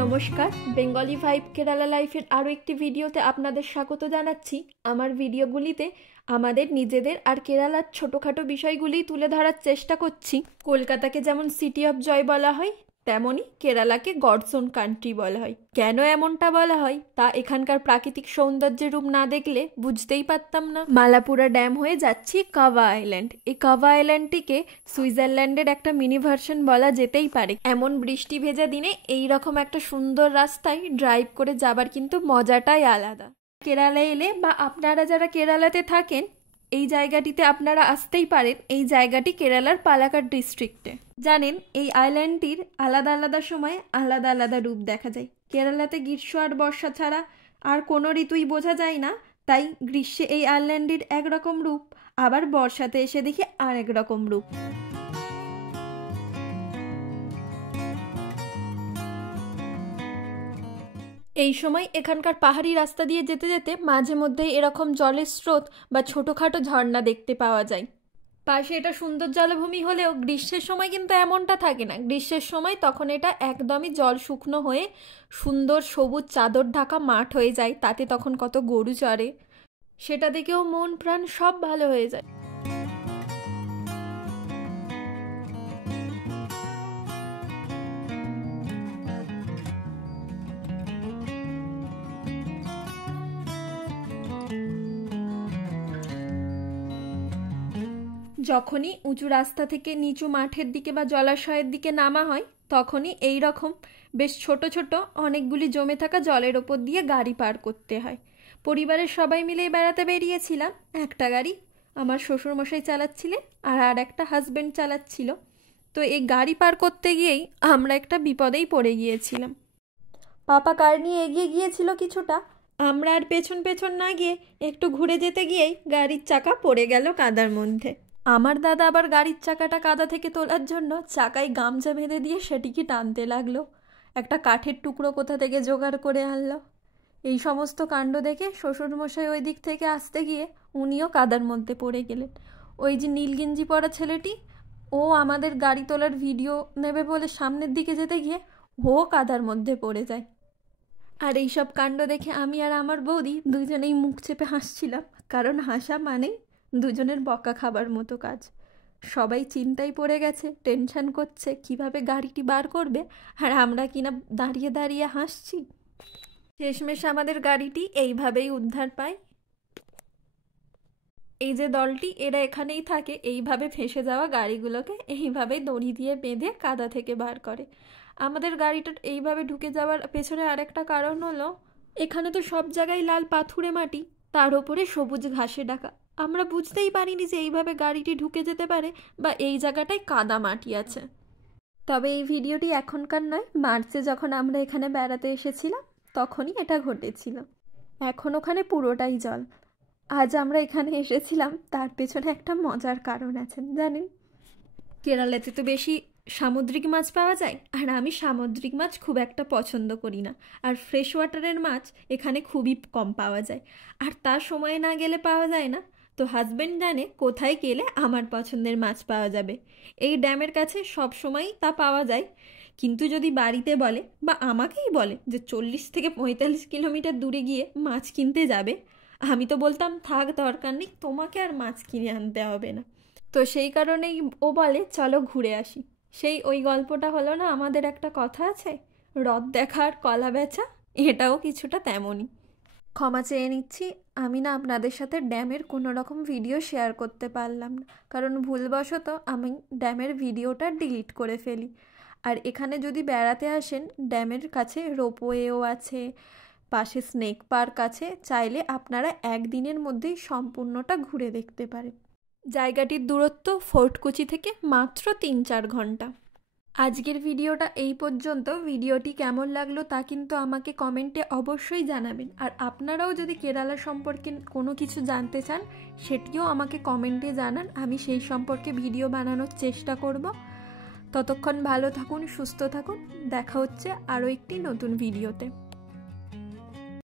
নমস্কার, Bengali vibe Kerala লাইফের আরও একটি ভিডিওতে আপনাদের স্বাগত জানাচ্ছি। আমার ভিডিওগুলিতে আমাদের নিজেদের আর কেরালার ছোটোখাটো বিষয়গুলি তুলে ধরার চেষ্টা করছি। কলকাতাকে যেমন সিটি অফ জয় বলা হয়, তেমনই কেরালাকে গডস ওন কান্ট্রি বলা হয়। কেন এমনটা বলা হয় তা এখানকার প্রাকৃতিক সৌন্দর্যের রূপ না দেখলে বুঝতেই পারতাম না। মালাপুরা ড্যাম হয়ে যাচ্ছি কাভা আইল্যান্ড। এই কাভা আইল্যান্ডটিকে সুইজারল্যান্ডের একটা মিনি ভার্সন বলা যেতেই পারে। এমন বৃষ্টি ভেজা দিনে এইরকম একটা সুন্দর রাস্তায় ড্রাইভ করে যাবার কিন্তু মজাটাই আলাদা। কেরালায় এলে বা আপনারা যারা কেরালাতে থাকেন, এই জায়গাটিতে আপনারা আসতেই পারেন। এই জায়গাটি কেরালার পালাক্কাড ডিস্ট্রিক্টে। জানেন, এই আইল্যান্ডটির আলাদা আলাদা সময় আলাদা আলাদা রূপ দেখা যায়। কেরালাতে গ্রীষ্ম আর বর্ষা ছাড়া আর কোনো ঋতুই বোঝা যায় না, তাই গ্রীষ্মে এই আইল্যান্ডটির একরকম রূপ, আবার বর্ষাতে এসে দেখি আরেক রকম রূপ। এই সময় এখানকার পাহাড়ি রাস্তা দিয়ে যেতে যেতে মাঝে মধ্যে এরকম জলের স্রোত বা ছোটোখাটো ঝর্ণা দেখতে পাওয়া যায়। পাশে এটা সুন্দর জলভূমি হলেও গ্রীষ্মের সময় কিন্তু এমনটা থাকে না। গ্রীষ্মের সময় তখন এটা একদমই জল শুকনো হয়ে সুন্দর সবুজ চাদর ঢাকা মাঠ হয়ে যায়। তাতে তখন কত গরু চড়ে, সেটা দেখেও মন প্রাণ সব ভালো হয়ে যায়। যখনই উঁচু রাস্তা থেকে নিচু মাঠের দিকে বা জলাশয়ের দিকে নামা হয়, তখনই এই রকম বেশ ছোট ছোট অনেকগুলি জমে থাকা জলের ওপর দিয়ে গাড়ি পার করতে হয়। পরিবারের সবাই মিলে বেড়াতে বেরিয়েছিলাম। একটা গাড়ি আমার শ্বশুরমশাই চালাচ্ছিলেন আর একটা হাজব্যান্ড চালাচ্ছিল। তো এই গাড়ি পার করতে গিয়েই আমরা একটা বিপদেই পড়ে গিয়েছিলাম। পাপা কার নিয়ে এগিয়ে গিয়েছিল কিছুটা, আমরা আর পেছন পেছন না গিয়ে একটু ঘুরে যেতে গিয়েই গাড়ির চাকা পড়ে গেল কাদার মধ্যে। আমার দাদা আবার গাড়ির চাকাটা কাদা থেকে তোলার জন্য চাকায় গামছা বেঁধে দিয়ে সেটিকে টানতে লাগলো। একটা কাঠের টুকরো কোথা থেকে জোগাড় করে আনলো। এই সমস্ত কাণ্ড দেখে শ্বশুরমশাই ওই দিক থেকে আসতে গিয়ে উনিও কাদার মধ্যে পড়ে গেলেন। ওই যে নীল গেঞ্জি পরা ছেলেটি, ও আমাদের গাড়ি তোলার ভিডিও নেবে বলে সামনের দিকে যেতে গিয়ে ও কাদার মধ্যে পড়ে যায়। আর এইসব কাণ্ড দেখে আমি আর আমার বৌদি দুজনেই মুখ চেপে হাসছিলাম, কারণ হাসা মানেই দুজনের বকা খাবার মতো কাজ। সবাই চিন্তায় পড়ে গেছে, টেনশন করছে কিভাবে গাড়িটি বার করবে, আর আমরা কিনা দাঁড়িয়ে দাঁড়িয়ে হাসছি। শেষমেশ আমাদের গাড়িটি এইভাবেই উদ্ধার পায়। এই যে দলটি, এরা এখানেই থাকে, এইভাবে ফেঁসে যাওয়া গাড়িগুলোকে এইভাবে দড়ি দিয়ে বেঁধে কাদা থেকে বার করে। আমাদের গাড়িটা এইভাবে ঢুকে যাওয়ার পেছনে আরেকটা কারণ হলো, এখানে তো সব জায়গায় লাল পাথুরে মাটি, তার ওপরে সবুজ ঘাসে ঢাকা। আমরা বুঝতেই পারিনি যে এইভাবে গাড়িটি ঢুকে যেতে পারে বা এই জায়গাটায় কাদা মাটি আছে। তবে এই ভিডিওটি এখনকার নয়, মার্চে যখন আমরা এখানে বেড়াতে এসেছিলাম তখনই এটা ঘটেছিল। এখন ওখানে পুরোটাই জল। আজ আমরা এখানে এসেছিলাম, তার পেছনে একটা মজার কারণ আছে জানেন। কেরালাতে তো বেশি সামুদ্রিক মাছ পাওয়া যায়, আর আমি সামুদ্রিক মাছ খুব একটা পছন্দ করি না। আর ফ্রেশ ওয়াটারের মাছ এখানে খুবই কম পাওয়া যায়, আর তার সময় না গেলে পাওয়া যায় না। তো হাজব্যান্ড জানে কোথায় গেলে আমার পছন্দের মাছ পাওয়া যাবে। এই ড্যামের কাছে সব সময়ই তা পাওয়া যায়, কিন্তু যদি বাড়িতে বলে বা আমাকেই বলে যে 40 থেকে 45 কিলোমিটার দূরে গিয়ে মাছ কিনতে যাবে, আমি তো বলতাম থাক, দরকার নেই, তোমাকে আর মাছ কিনে আনতে হবে না। তো সেই কারণেই ও বলে চলো ঘুরে আসি। সেই ওই গল্পটা হলো না, আমাদের একটা কথা আছে, রথ দেখার কলা বেচা, এটাও কিছুটা তেমনই। ক্ষমা চেয়ে নিচ্ছি, আমি না আপনাদের সাথে ড্যামের কোনো রকম ভিডিও শেয়ার করতে পারলাম না, কারণ ভুলবশত আমি ড্যামের ভিডিওটা ডিলিট করে ফেলি। আর এখানে যদি বেড়াতে আসেন, ড্যামের কাছে রোপওয়েও আছে, পাশে স্নেক পার্ক আছে, চাইলে আপনারা একদিনের মধ্যেই সম্পূর্ণটা ঘুরে দেখতে পারেন। জায়গাটির দূরত্ব ফোর্টকোচি থেকে মাত্র 3-4 ঘন্টা। আজকের ভিডিওটা এই পর্যন্ত। ভিডিওটি কেমন লাগলো তা কিন্তু আমাকে কমেন্টে অবশ্যই জানাবেন। আর আপনারাও যদি কেরালা সম্পর্কে কোনো কিছু জানতে চান, সেটিও আমাকে কমেন্টে জানান, আমি সেই সম্পর্কে ভিডিও বানানোর চেষ্টা করব। ততক্ষণ ভালো থাকুন, সুস্থ থাকুন, দেখা হচ্ছে আরও একটি নতুন ভিডিওতে।